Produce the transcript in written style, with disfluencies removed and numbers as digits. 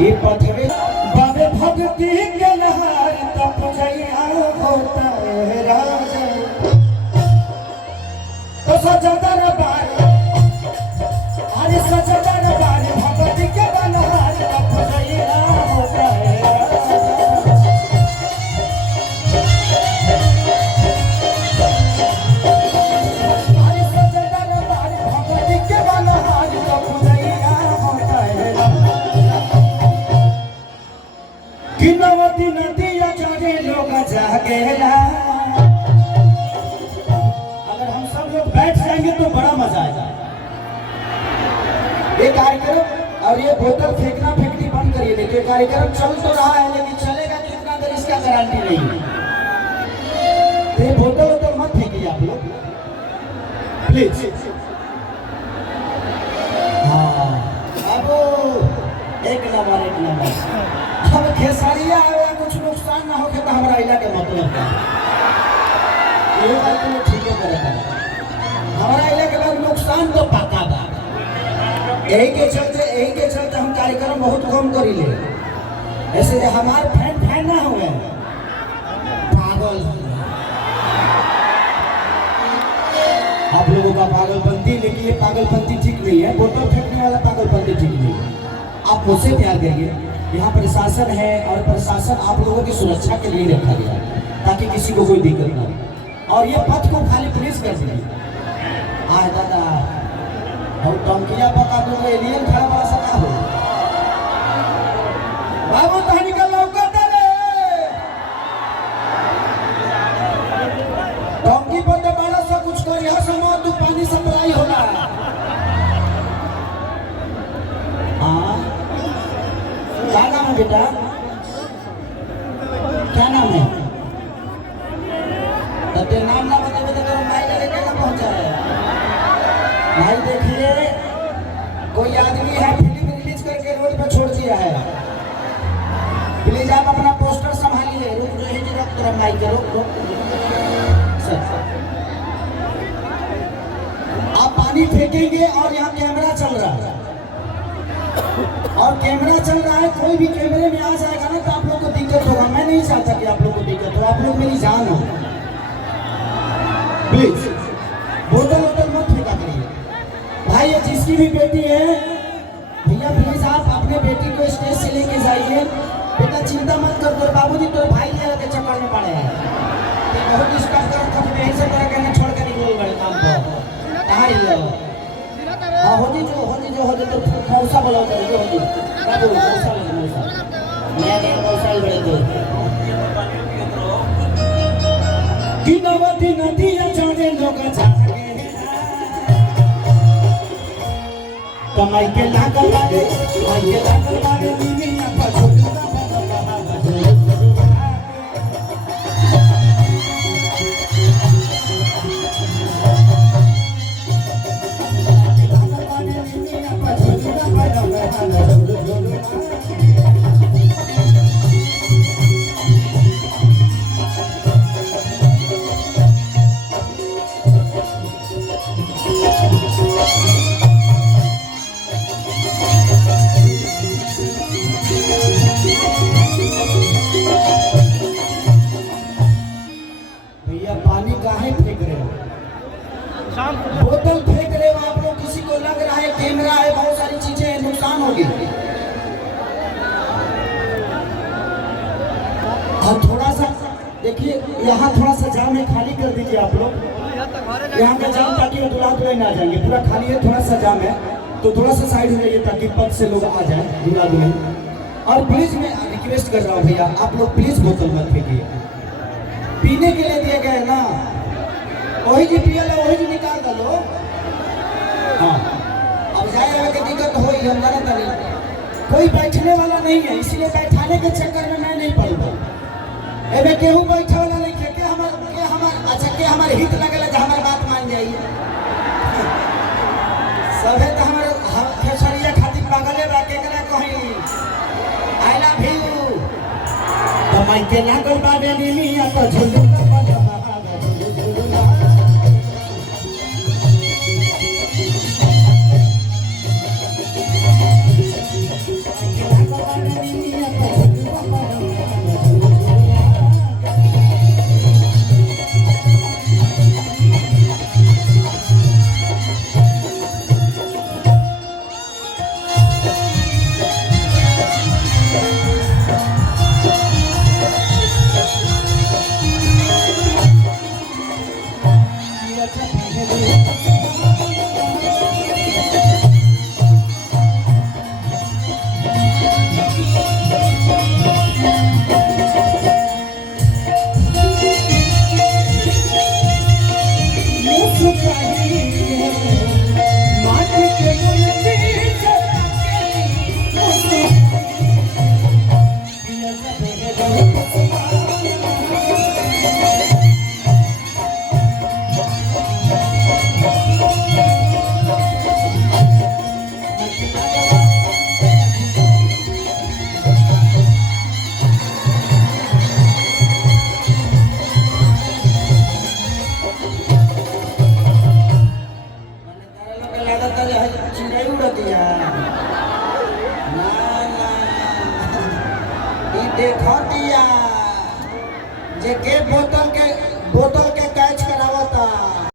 ये पथरे बाबे भक्ति के लहर तप जइया होता है राजा तो सजा दरबार अरे सजा दरबार भक्ति के लहर तप जइया होता है अरे सजा दरबार भक्ति के लहर तप जइया होता है नदिया जागे लोग जागेला। अगर हम सब लोग बैठ जाएंगे तो बड़ा मजा आएगा। ये कार्यक्रम और ये बोतल फेंकना फेंकनी बंद करिए। देखिए कार्यक्रम चल तो रहा है लेकिन चलेगा कितना देर इसका गारंटी नहीं है। तो ये बोतल मत फेंकिए आप लोग प्लीज। हाँ अब एक नंबर अब खेसारिया आया कुछ नुकसान ना हो के तो हमारा इला के मतलब है ये बात तो ठीक है करेगा। हमारा इला के बाद नुकसान तो पक्का बा। यही के चलते हम कार्यक्रम बहुत कम करी ले। ऐसे जो हमारे फैन ना हुए पागल आप लोगों का पागलपंती, लेकिन ये पागलपंती ठीक नहीं है। बोतल फेंकने वाला पागलपंती ठीक नहीं है। आप मुझसे प्यार करिए। यहाँ प्रशासन है और प्रशासन आप लोगों की सुरक्षा के लिए रखा गया ताकि किसी को कोई दिक्कत ना हो। और ये पथ को खाली पुलिस कर दीजिए। आए दादा और टंकिया पका दो एलियन खड़ा बड़ा सका हो बाबू कहानी का लौका दे टंकी पर तो बड़ा सा कुछ कर यहाँ समाज तो पानी सप्लाई होना। क्या नाम है बेटा? क्या नाम है? तो नाम ना बताए तो भाई लेके ना पहुंचा है। भाई देखिए कोई आदमी है फिल्म रिलीज करके रोड पे छोड़ दिया है। प्लीज आप अपना पोस्टर संभालिए। रुक जो है रख दो माइक रोक। आप पानी फेंकेंगे और यहाँ कैमरा चल रहा है और कैमरा चल रहा है। कोई भी कैमरे में आ जाएगा ना तो आप लोग को दिक्कत होगा। मैं नहीं चाहता कि आप लोग को दिक्कत हो। आप लोग मेरी जान हो। प्लीज बोतल मत फेंका करिए। भाई ये जिसकी भी बेटी है भैया प्लीज आप अपने बेटी को स्टेज से लेके जाइए। बेटा चिंता मत कर दो बाबूजी तो भाई ले के चक्कर में पड़े हैं। बहुत डिस्कस कर यही से तरह कहना छोड़ कर निकल गए काम को कहाँ ही हाँ हो जी तो मौसा बोला होता है। हो जी क्या बोलो मौसा मैं मौसा ही बड़े थे दिन नदिया जाने लोग जागे कमाई के लागल बारे दुनिया पर बोतल फेंक रहे हो आप लोग। किसी को लग रहा है कैमरा है बहुत सारी चीजें हैं नुकसान होगी। और थोड़ा सा देखिए यहाँ थोड़ा सा जाम है खाली कर दीजिए आप लोग। यहाँ का जाम ताकि दूल्हा दुल्हन आ जाएंगे। पूरा खाली है थोड़ा सा जाम है तो थोड़ा सा साइड हो जाइए ताकि पद से लोग आ जाए दूल्हा दुल्हन। और प्लीज मैं रिक्वेस्ट कर रहा हूँ भैया आप लोग प्लीज बोतल मत फेंकिए। पीने के लिए दिए गए ना वही जी पियल वही जी निकाल दो। हाँ अब जाए के दिक्कत हो हम जानता नहीं। कोई बैठने वाला नहीं है इसलिए बैठाने के चक्कर में मैं नहीं पड़ता। एबे केहू बैठे वाला नहीं है के हमार अच्छा के हमारे हित लगेला जो हमारी बात मान जाइए। सभे तो हमारे खेसरिया खातिर पागले बा केकरा कहीं आई लव यू कमाई के लागल बाबे नीलिया तो झुलू लगनी